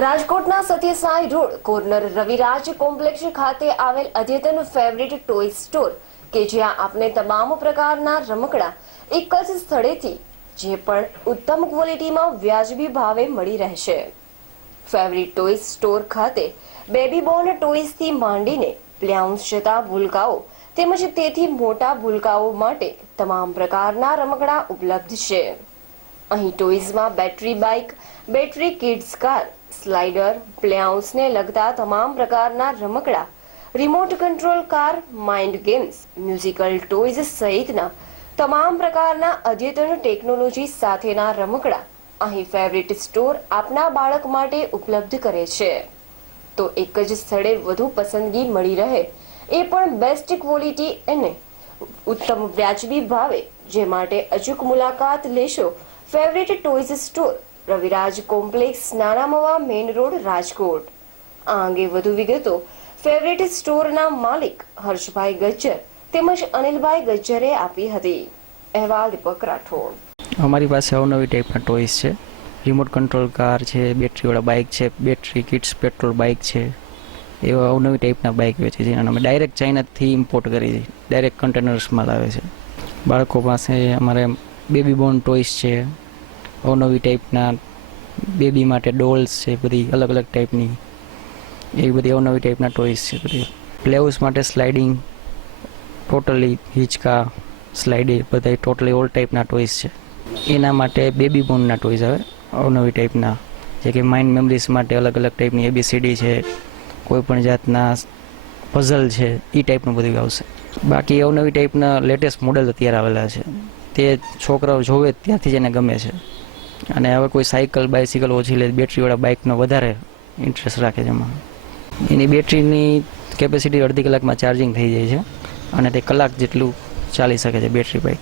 રાજકોટના Sathya Sai road corner Raviraj complex ખાતે આવેલ અદ્યતન ફેવરિટ ટોય સ્ટોર કે જ્યાં આપને તમામ પ્રકારના રમકડા એક જ સ્થળેથી જે પણ ઉત્તમ ક્વોલિટીમાં વ્યાજબી ભાવે મળી રહેશે। ફેવરિટ ટોય સ્ટોર ખાતે બેબી બોર્ન ટોયઝથી માંડીને પ્લેઆઉન્સ જતા ભૂલકાઓ તેમજ તેથી મોટા ભૂલકાઓ માટે તમામ પ્રકારના રમકડા ઉપલબ્ધ છે। અહીં ટોયઝમાં battery bike, battery kids car, slider, પ્લેહાઉસને લગતા તમામ પ્રકારના રમકડા, remote control car, mind games, musical toys સહિતના તમામ પ્રકારના અદ્યતન ટેકનોલોજી સાથેના રમકડા અહીં ફેવરિટ સ્ટોર આપના બાળક માટે ઉપલબ્ધ કરે છે। તો એક જ સ્થળે વધુ પસંદગી મળી રહે એ પણ બેસ્ટ ક્વોલિટી અને ઉત્તમ વ્યાજબી ભાવે, જે માટે અચૂક મુલાકાત લેશો favourite toys store, Raviraj complex, નાના મવા, મેઇન રોડ, રાજકોટ। આ અંગે વધુ વિગતો ફેવરિટ સ્ટોરના માલિક હર્ષભાઈ ગજ્જર તેમજ અનિલભાઈ ગજ્જરે આપી હતી। અહેવાલ દીપક રાઠોડ। અમારી પાસે અવનવી ટાઈપના ટોયસ છે, રિમોટ કંટ્રોલ કાર છે, બેટરીવાળા બાઇક છે, બેટરી કિડ્સ પેટ્રોલ બાઇક છે, એવા અવનવી ટાઈપના બાઇક વેચે છે। અમે ડાયરેક્ટ ચાઇનાથી ઇમ્પોર્ટ કરી છે, ડાયરેક્ટ કન્ટેનર્સમાં લાવે છે। બાળકો પાસે અમારે બેબી બોર્ન ટોયસ છે, અવનવી ટાઈપના બેબી માટે ડોલ્સ છે, બધી અલગ અલગ ટાઈપની એવી બધી અવનવી ટાઈપના ટોયસ છે બધી। પ્લેહાઉસ માટે સ્લાઇડિંગ, ટોટલી હિંચકા, સ્લાઇડિંગ બધા ટોટલી ઓલ ટાઈપના ટોયસ છે। એના માટે બેબી બોર્નના ટોયસ આવે અવનવી ટાઈપના, જે કે માઇન્ડ મેમરીઝ માટે અલગ અલગ ટાઈપની ABCD છે, કોઈ પણ જાતના પઝલ છે, એ ટાઈપનું બધું આવશે। બાકી અવનવી ટાઈપના લેટેસ્ટ મોડેલ અત્યારે આવેલા છે, તે છોકરાઓ જોવે ત્યાંથી જ એને ગમે છે। અને હવે કોઈ સાયકલ બાઇસિકલ ઓછી લે, બેટરીવાળા બાઇકનો વધારે ઇન્ટરેસ્ટ રાખે છે એમાં। એની બેટરીની કેપેસિટી અડધી કલાકમાં ચાર્જિંગ થઈ જાય છે અને તે કલાક જેટલું ચાલી શકે છે બેટરી બાઇક।